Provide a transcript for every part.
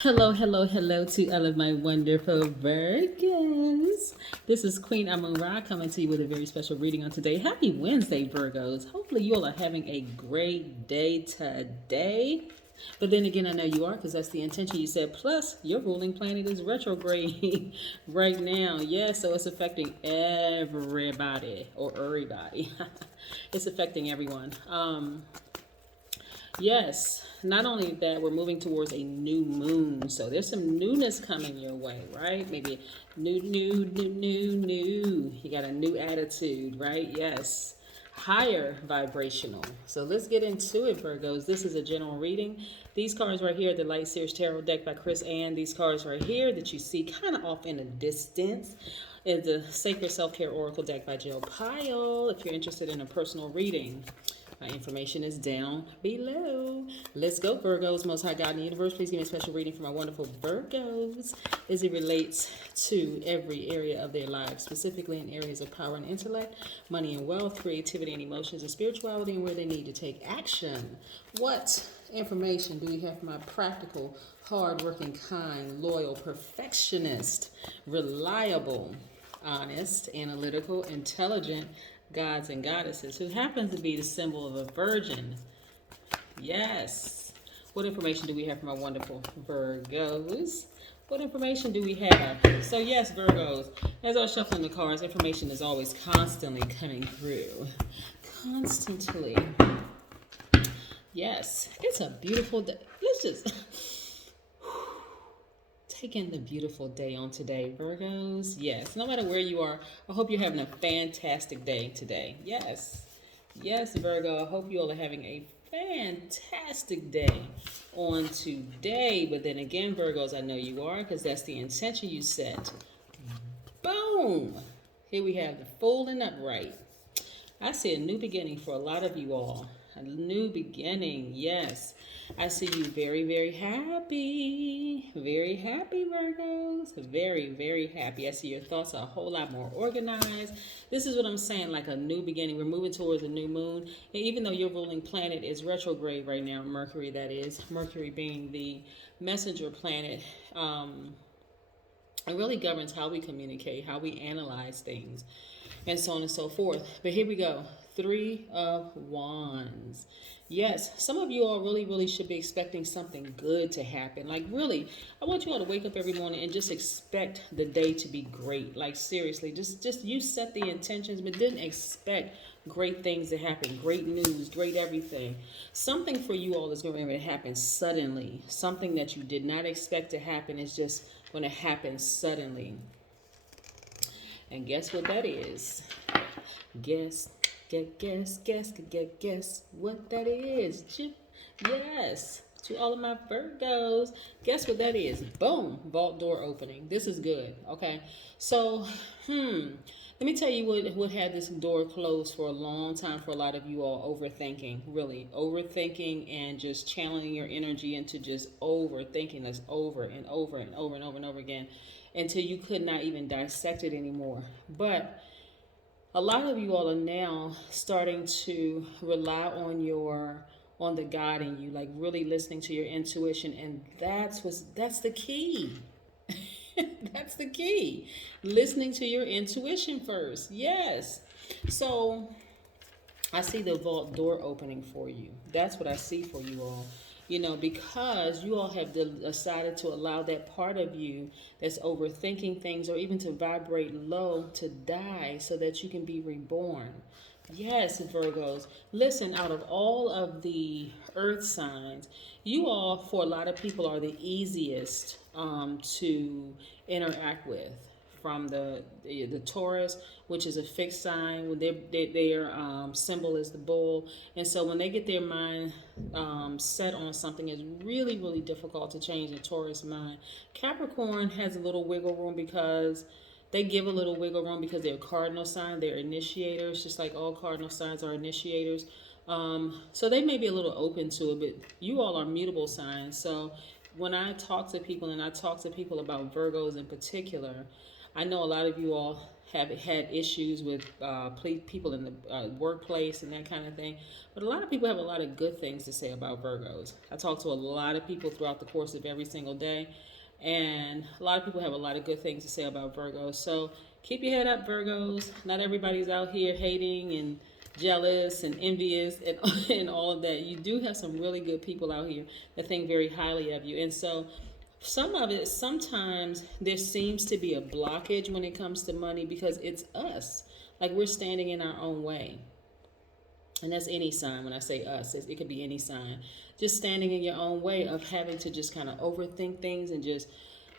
Hello, hello, hello to all of my wonderful Virgos. This is Queen Amun Ra coming to you with a very special reading on today. Happy Wednesday, Virgos. Hopefully, you all are having a great day today. But then again, I know you are because that's the intention you said. Plus, your ruling planet is retrograde right now. Yeah, so it's affecting everybody or everybody. It's affecting everyone. Yes, not only that, we're moving towards a new moon. So there's some newness coming your way, right? Maybe new. You got a new attitude, right? Yes. Higher vibrational. So let's get into it, Virgos. This is a general reading. These cards right here, the Light Series Tarot deck by Chris Ann. These cards right here that you see kind of off in a distance is the Sacred Self-Care Oracle deck by Jill Pyle. If you're interested in a personal reading, my information is down below. Let's go, Virgos. Most High God in the universe, please give me a special reading for my wonderful Virgos as it relates to every area of their lives, specifically in areas of power and intellect, money and wealth, creativity and emotions, and spirituality, and where they need to take action. What information do we have for my practical, hardworking, kind, loyal, perfectionist, reliable, honest, analytical, intelligent, gods and goddesses, who happens to be the symbol of a virgin? Yes. What information do we have from our wonderful Virgos? What information do we have? So yes, Virgos, as I was shuffling the cards, information is always constantly coming through. Constantly. Yes. It's a beautiful day. Let's just take in the beautiful day on today, Virgos. Yes, no matter where you are, I hope you're having a fantastic day today. Yes, yes, Virgo, I hope you all are having a fantastic day on today. But then again, Virgos, I know you are because that's the intention you set. Boom! Here we have the full and upright. I see a new beginning for a lot of you all. A new beginning, yes. I see you very, very happy. Very happy, Virgos. Very, very happy. I see your thoughts are a whole lot more organized. This is what I'm saying, like a new beginning. We're moving towards a new moon. And even though your ruling planet is retrograde right now, Mercury, that is, Mercury being the messenger planet, it really governs how we communicate, how we analyze things, and so on and so forth. But here we go. Three of Wands. Yes, some of you all really, really should be expecting something good to happen. Like, really, I want you all to wake up every morning and just expect the day to be great. Like, seriously, just you set the intentions, but didn't expect great things to happen, great news, great everything. Something for you all is going to happen suddenly. Something that you did not expect to happen is just going to happen suddenly. And guess what that is? Guess what that is. Yes, to all of my Virgos, guess what that is? Boom, vault door opening. This is good, okay? So, let me tell you what had this door closed for a long time for a lot of you all. Overthinking, really. Overthinking and just channeling your energy into just overthinking this over and over and over and over and over again until you could not even dissect it anymore. But a lot of you all are now starting to rely on the God in you, like really listening to your intuition, and that's the key. That's the key. Listening to your intuition first. Yes. So I see the vault door opening for you. That's what I see for you all. Because you all have decided to allow that part of you that's overthinking things or even to vibrate low to die so that you can be reborn. Yes, Virgos. Listen, out of all of the earth signs, you all, for a lot of people, are the easiest to interact with. From the Taurus, which is a fixed sign, when their symbol is the bull, and so when they get their mind set on something, it's really, really difficult to change the Taurus mind. Capricorn has a little wiggle room because they give a little wiggle room because they're a cardinal sign. They're initiators, just like all cardinal signs are initiators. So they may be a little open to it, but you all are mutable signs. So when I talk to people, and I talk to people about Virgos in particular, I know a lot of you all have had issues with people in the workplace and that kind of thing. But a lot of people have a lot of good things to say about Virgos. I talk to a lot of people throughout the course of every single day, and a lot of people have a lot of good things to say about Virgos. So keep your head up, Virgos. Not everybody's out here hating and jealous and envious and, and all of that. You do have some really good people out here that think very highly of you. And so some of it, sometimes there seems to be a blockage when it comes to money because it's us. Like we're standing in our own way. And that's any sign. When I say us, it could be any sign. Just standing in your own way of having to just kind of overthink things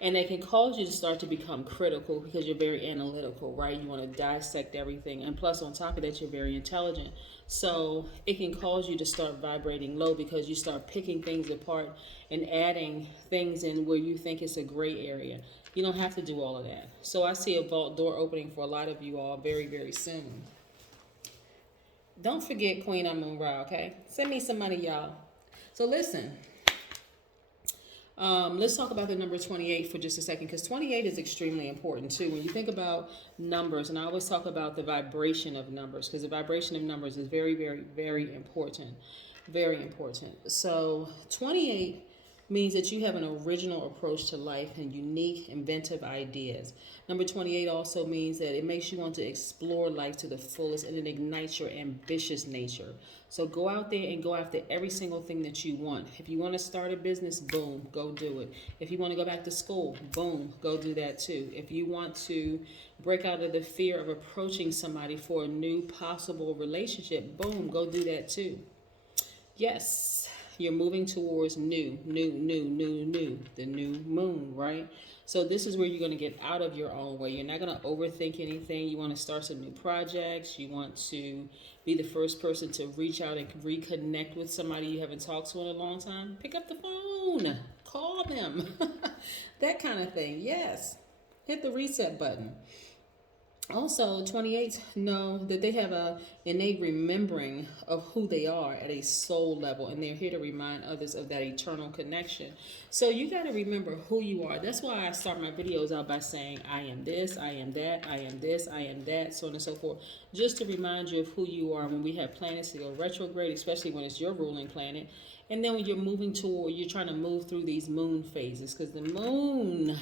and they can cause you to start to become critical because you're very analytical, right? You want to dissect everything. And plus, on top of that, you're very intelligent. So it can cause you to start vibrating low because you start picking things apart and adding things in where you think it's a gray area. You don't have to do all of that. So I see a vault door opening for a lot of you all very, very soon. Don't forget Queen Amun Ra, okay? Send me some money, y'all. So listen. Let's talk about the number 28 for just a second, because 28 is extremely important too. When you think about numbers, and I always talk about the vibration of numbers, because the vibration of numbers is very, very, very important. Very important. So 28 means that you have an original approach to life and unique, inventive ideas. Number 28 also means that it makes you want to explore life to the fullest and it ignites your ambitious nature. So go out there and go after every single thing that you want. If you want to start a business, boom, go do it. If you want to go back to school, boom, go do that too. If you want to break out of the fear of approaching somebody for a new possible relationship, boom, go do that too. Yes, you're moving towards the new moon, right? So this is where you're going to get out of your own way. You're not going to overthink anything. You want to start some new projects. You want to be the first person to reach out and reconnect with somebody you haven't talked to in a long time. Pick up the phone, call them, that kind of thing. Yes, hit the reset button. Also, 28s know that they have a innate remembering of who they are at a soul level, and they're here to remind others of that eternal connection. So you got to remember who you are. That's why I start my videos out by saying, I am this, I am that, I am this, I am that, so on and so forth, just to remind you of who you are when we have planets that go retrograde, especially when it's your ruling planet. And then when you're moving toward, you're trying to move through these moon phases, because the moon,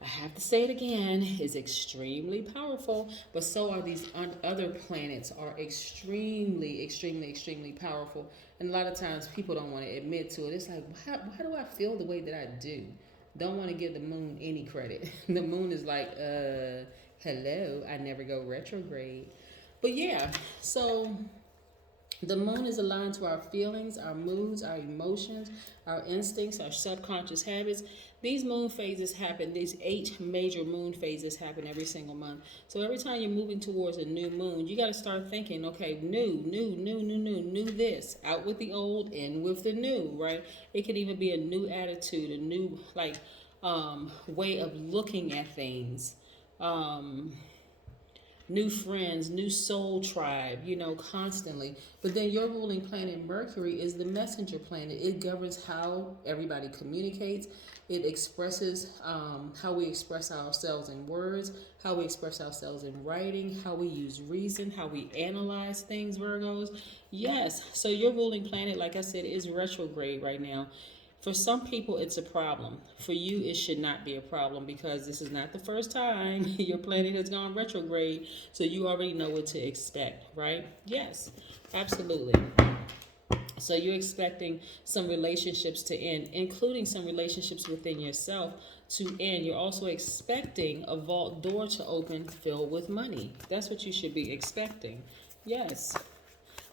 I have to say it again, is extremely powerful, but so are these other planets are extremely, extremely, extremely powerful. And a lot of times people don't want to admit to it. It's like, why do I feel the way that I do? Don't want to give the moon any credit. The moon is like, hello, I never go retrograde. But yeah, so the moon is aligned to our feelings, our moods, our emotions, our instincts, our subconscious habits. These moon phases happen, these 8 major moon phases happen every single month. So every time you're moving towards a new moon, you got to start thinking, okay, new this. Out with the old, in with the new, right? It could even be a new attitude, a new, way of looking at things. New friends, new soul tribe, constantly. But then your ruling planet, Mercury, is the messenger planet. It governs how everybody communicates. It expresses how we express ourselves in words, how we express ourselves in writing, how we use reason, how we analyze things, Virgos. Yes, so your ruling planet, like I said, is retrograde right now. For some people, it's a problem. For you, it should not be a problem because this is not the first time your planet has gone retrograde. So you already know what to expect, right? Yes, absolutely. So you're expecting some relationships to end, including some relationships within yourself to end. You're also expecting a vault door to open filled with money. That's what you should be expecting. Yes.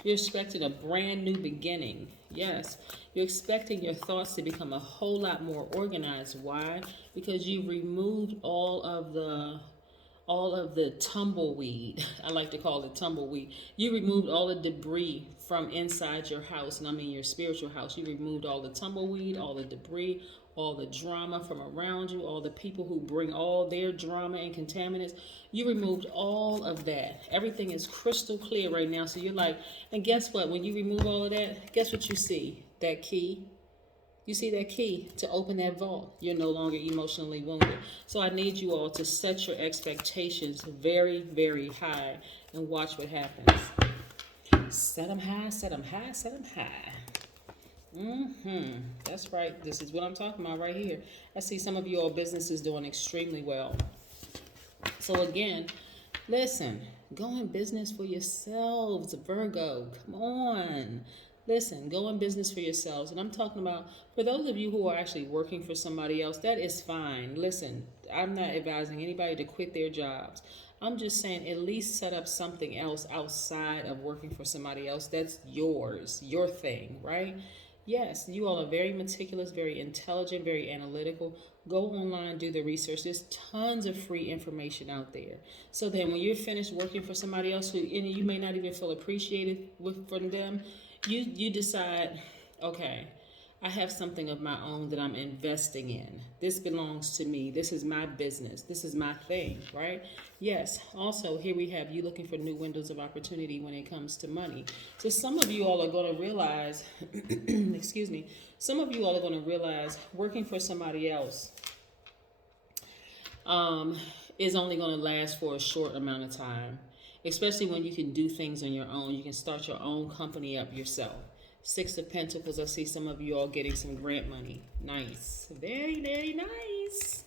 You're expecting a brand new beginning. Yes. You're expecting your thoughts to become a whole lot more organized. Why? Because you've removed all of the tumbleweed. I like to call it tumbleweed. You removed all the debris from inside your house, and I mean your spiritual house. You removed all the tumbleweed, all the debris, all the drama from around you, all the people who bring all their drama and contaminants. You removed all of that. Everything is crystal clear right now. So you're like, and guess what? When you remove all of that, guess what you see? That key. You see that key to open that vault. You're no longer emotionally wounded. So I need you all to set your expectations very, very high and watch what happens. Set them high, set them high, set them high. That's right. This is what I'm talking about right here. I see some of you all businesses doing extremely well. So again, listen, go in business for yourselves, Virgo. Come on. Listen, go in business for yourselves. And I'm talking about for those of you who are actually working for somebody else, that is fine. Listen, I'm not advising anybody to quit their jobs. I'm just saying at least set up something else outside of working for somebody else. That's yours, your thing, right? Yes, you all are very meticulous, very intelligent, very analytical. Go online, do the research. There's tons of free information out there. So then when you're finished working for somebody else who and you may not even feel appreciated from them, you decide, okay, I have something of my own that I'm investing in. This belongs to me. This is my business. This is my thing, right? Yes. Also, here we have you looking for new windows of opportunity when it comes to money. So some of you all are going to realize, excuse me, some of you all are going to realize working for somebody else is only going to last for a short amount of time, especially when you can do things on your own. You can start your own company up yourself. Six of Pentacles, I see some of you all getting some grant money. Nice. Very, very nice.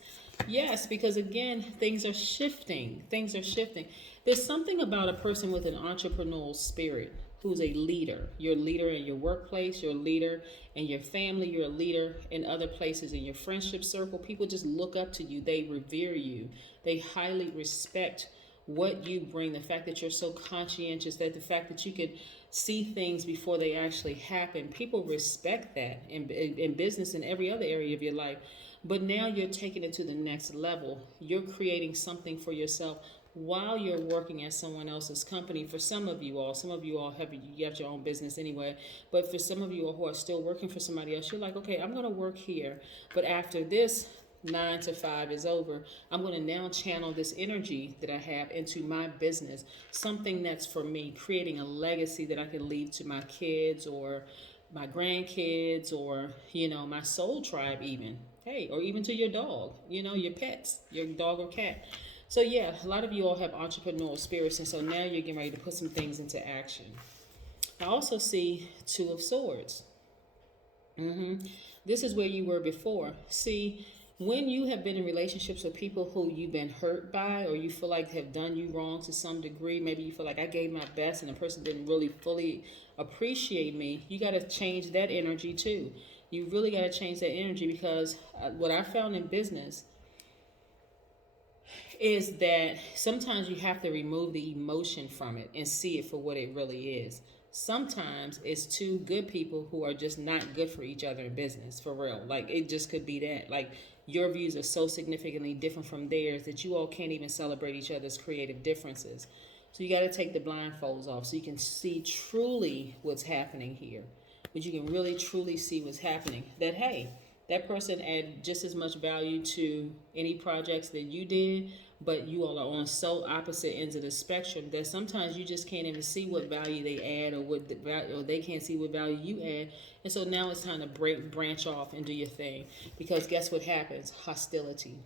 Yes, because again, things are shifting. Things are shifting. There's something about a person with an entrepreneurial spirit who's a leader. You're a leader in your workplace. You're a leader in your family. You're a leader in other places in your friendship circle. People just look up to you. They revere you. They highly respect what you bring, the fact that you're so conscientious, that the fact that you can see things before they actually happen. People respect that in business and every other area of your life. But now you're taking it to the next level. You're creating something for yourself while you're working at someone else's company. For some of you all have you have your own business anyway. But for some of you all who are still working for somebody else, you're like, okay, I'm going to work here. But after this 9 to 5 is over, I'm going to now channel this energy that I have into my business, something that's for me, creating a legacy that I can leave to my kids or my grandkids or, my soul tribe even. Hey, or even to your dog, your pets, your dog or cat. So yeah, a lot of you all have entrepreneurial spirits, and so now you're getting ready to put some things into action. I also see Two of Swords. This is where you were before. See, when you have been in relationships with people who you've been hurt by or you feel like have done you wrong to some degree, maybe you feel like I gave my best and the person didn't really fully appreciate me, you got to change that energy too. You really got to change that energy because what I found in business is that sometimes you have to remove the emotion from it and see it for what it really is. Sometimes it's two good people who are just not good for each other in business, for real. Like, it just could be that. Like, your views are so significantly different from theirs that you all can't even celebrate each other's creative differences. So you got to take the blindfolds off so you can see truly what's happening here. But you can really truly see what's happening. That, hey, that person add just as much value to any projects that you did, but you all are on so opposite ends of the spectrum that sometimes you just can't even see what value they add, or they can't see what value you add. And so now it's time to branch off and do your thing, because guess what happens? Hostility.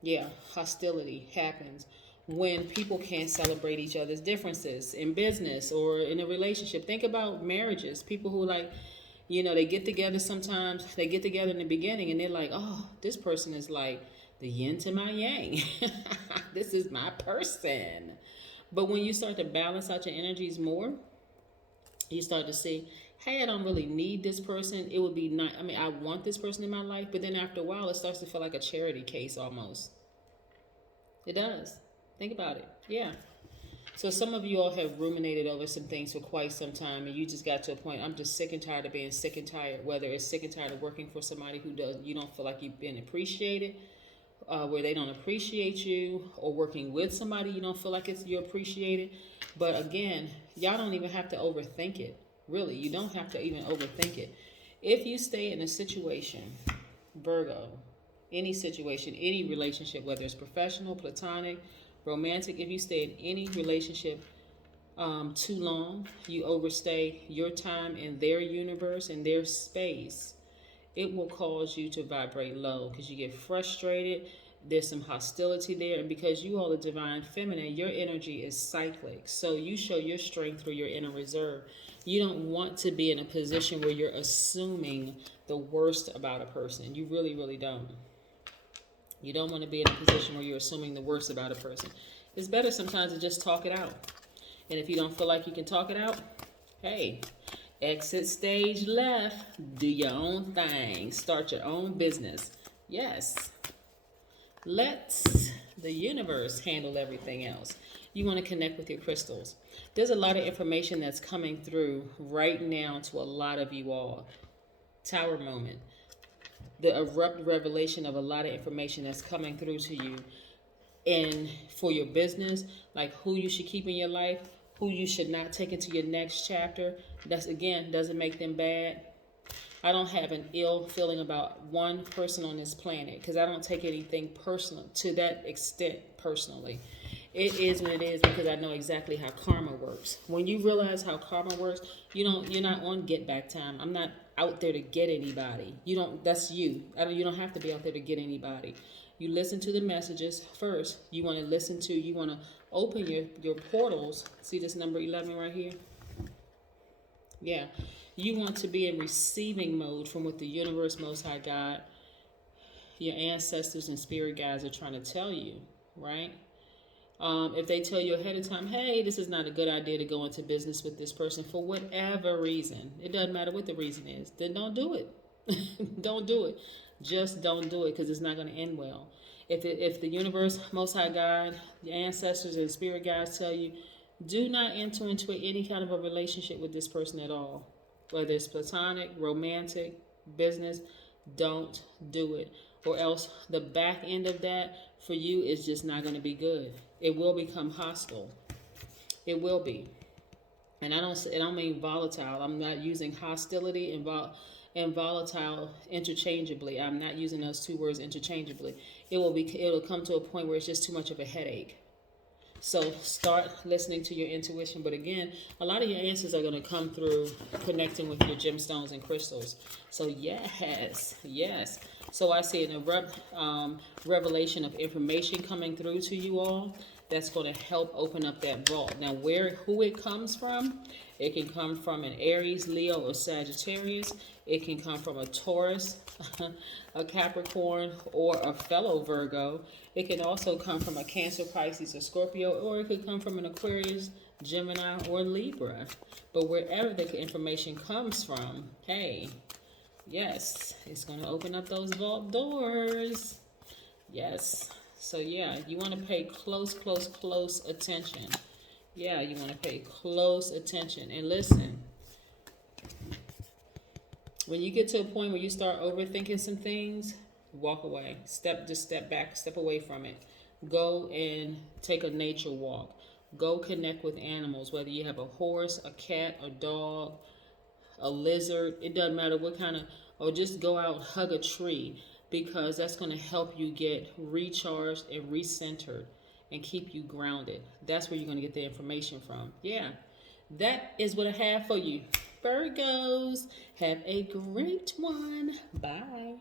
Yeah, hostility happens when people can't celebrate each other's differences in business or in a relationship. Think about marriages. People who they get together sometimes. They get together in the beginning and they're like, oh, this person is like the yin to my yang. This is my person. But when you start to balance out your energies more, you start to see, hey, I don't really need this person. It would be not, I want this person in my life, but then after a while, it starts to feel like a charity case almost. It does. Think about it. Yeah. So some of you all have ruminated over some things for quite some time, and you just got to a point, I'm just sick and tired of being sick and tired, whether it's sick and tired of working for somebody you don't feel like you've been appreciated, where they don't appreciate you, or working with somebody you don't feel like you're appreciated. But again, y'all don't even have to overthink it. Really, you don't have to even overthink it. If you stay in a situation, Virgo, any situation, any relationship, whether it's professional, platonic, romantic, if you stay in any relationship too long, you overstay your time in their universe, in their space, it will cause you to vibrate low because you get frustrated. There's some hostility there, and because you are the divine feminine, your energy is cyclic. So you show your strength through your inner reserve. You don't want to be in a position where you're assuming the worst about a person. You really, really don't. You don't want to be in a position where you're assuming the worst about a person. It's better sometimes to just talk it out. And if you don't feel like you can talk it out, hey, exit stage left. Do your own thing. Start your own business. Yes. Let the universe handle everything else. You want to connect with your crystals. There's a lot of information that's coming through right now to a lot of you all. Tower moment. The abrupt revelation of a lot of information that's coming through to you. And for your business, like who you should keep in your life, who you should not take into your next chapter. That's, again, doesn't make them bad. I don't have an ill feeling about one person on this planet because I don't take anything personal to that extent personally. It is what it is because I know exactly how karma works. When you realize how karma works, you're not on get back time. I'm not out there to get anybody. That's you. You don't have to be out there to get anybody. You listen to the messages first. You want to open your portals. See this number 11 right here? Yeah. You want to be in receiving mode from what the universe, Most High God, your ancestors and spirit guides are trying to tell you, right? If they tell you ahead of time, hey, this is not a good idea to go into business with this person for whatever reason, it doesn't matter what the reason is, then don't do it. Don't do it. Just don't do it because it's not going to end well. If the universe, Most High God, your ancestors and spirit guides tell you, do not enter into any kind of a relationship with this person at all. Whether it's platonic, romantic, business, don't do it. Or else the back end of that for you is just not going to be good. It will become hostile. It will be. And I don't mean volatile. I'm not using hostility and volatile interchangeably. I'm not using those two words interchangeably. It'll come to a point where it's just too much of a headache. So start listening to your intuition. But again, a lot of your answers are going to come through connecting with your gemstones and crystals. So yes. So I see an abrupt revelation of information coming through to you all that's going to help open up that vault. Now, who it comes from, it can come from an Aries, Leo, or Sagittarius. It can come from a Taurus, a Capricorn, or a fellow Virgo. It can also come from a Cancer, Pisces, or Scorpio, or it could come from an Aquarius, Gemini, or Libra. But wherever the information comes from, hey, yes, it's going to open up those vault doors. Yes. So yeah, you want to pay close attention. Yeah, you want to pay close attention. And listen, when you get to a point where you start overthinking some things, walk away. Just step back, step away from it. Go and take a nature walk. Go connect with animals, whether you have a horse, a cat, a dog, a lizard. It doesn't matter what kind of, or just go out and hug a tree, because that's going to help you get recharged and recentered and keep you grounded. That's where you're going to get the information from. Yeah, that is what I have for you. Virgos, have a great one. Bye.